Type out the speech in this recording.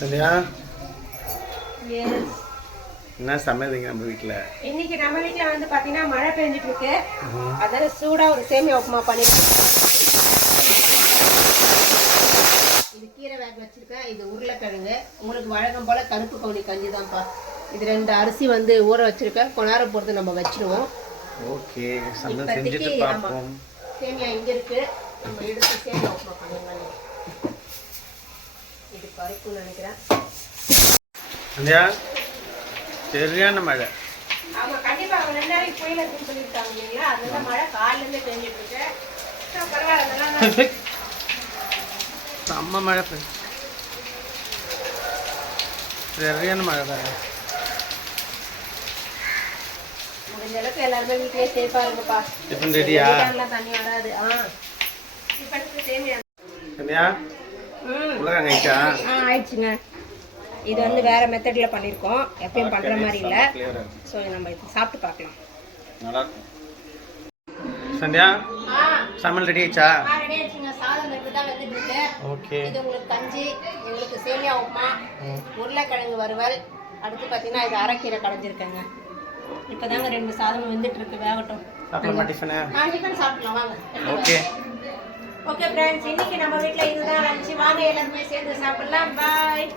Sandhya S என்ன சமையல் நம்ம வீட்டில் இன்னைக்கு நம்ம வீட்டில் வந்து பார்த்தீங்கன்னா மழை பெஞ்சிட்டு இருக்கு. அதனால சூடாக ஒரு சேமியா உப்புமா பண்ணிருக்கேன். இது கீரை வேக வச்சிருக்கேன். இது உருளைக்கிழங்கு. உங்களுக்கு வழக்கம் போல கருப்பு கவுனி கஞ்சி தான்ப்பா. இது 2 அரிசி வந்து ஊற வச்சிருக்கேன். கொஞ்ச நேரம் பொறுத்து நம்ம வச்சிருவோம். ஓகே, சமையல் செஞ்சுட்டு பார்ப்போம். சேமியா இங்கே இருக்கு. நம்ம எடுத்து சேமியா உப்புமா பண்ணிடலாம். இது பருப்புன்னு நினைக்கிறேன். சந்தியா சரியான மழை. ஆமா கண்டிப்பா அவங்க 2 நாளைக்கு புயல் இருக்குன்னு சொல்லியிருக்காங்க இல்லைங்களா? அதனால மழை காலையிலேருந்து பெஞ்சிட்டு இருக்கு. பரவாயில்ல, நல்லா செம்ம மழை சரியான மழை வேறு. முடிஞ்ச அளவுக்கு எல்லாருமே வீட்லயே சேஃபா இருக்குப்பா. டிஃபன் ரெடியா? தண்ணி வராது. டிஃபனுக்கு சேமியா. சந்தியா உலகம் ஆயிடுச்சா? ஆயிடுச்சுங்க. இது வந்து வேற மெத்தட்ல பண்ணியிருக்கோம். எப்பயும் பண்ற மாதிரி இல்லை. ஸோ நம்ம இது சாப்பிட்டு பார்க்கலாம். நல்லா இருக்கும். சந்தியா சமையல் ரெடி ஆயிடுச்சா? ரெடி ஆயிடுச்சுங்க. சாதம் இப்படிதான் வந்துட்டு இருக்கு. ஓகே, இது உங்களுக்கு கஞ்சி, எங்களுக்கு சேமியா உப்புமா, உருளைக்கிழங்கு வறுவல். அடுத்து பார்த்தீங்கன்னா இது அரைக்கீரை கடைஞ்சிருக்கேங்க. இப்போதாங்க 2 சாதம் வந்துட்டு இருக்கு. வேகட்டும். சாப்பிடலாமா டிஃபனு? டிஃபன் சாப்பிடலாம் வாங்க. ஓகே ஓகே ஃப்ரெண்ட்ஸ், இன்னைக்கு நம்ம வீட்டில் இதுதான் லஞ்ச். வாங்க எல்லாருமே சேர்ந்து சாப்பிடலாம். பாய்.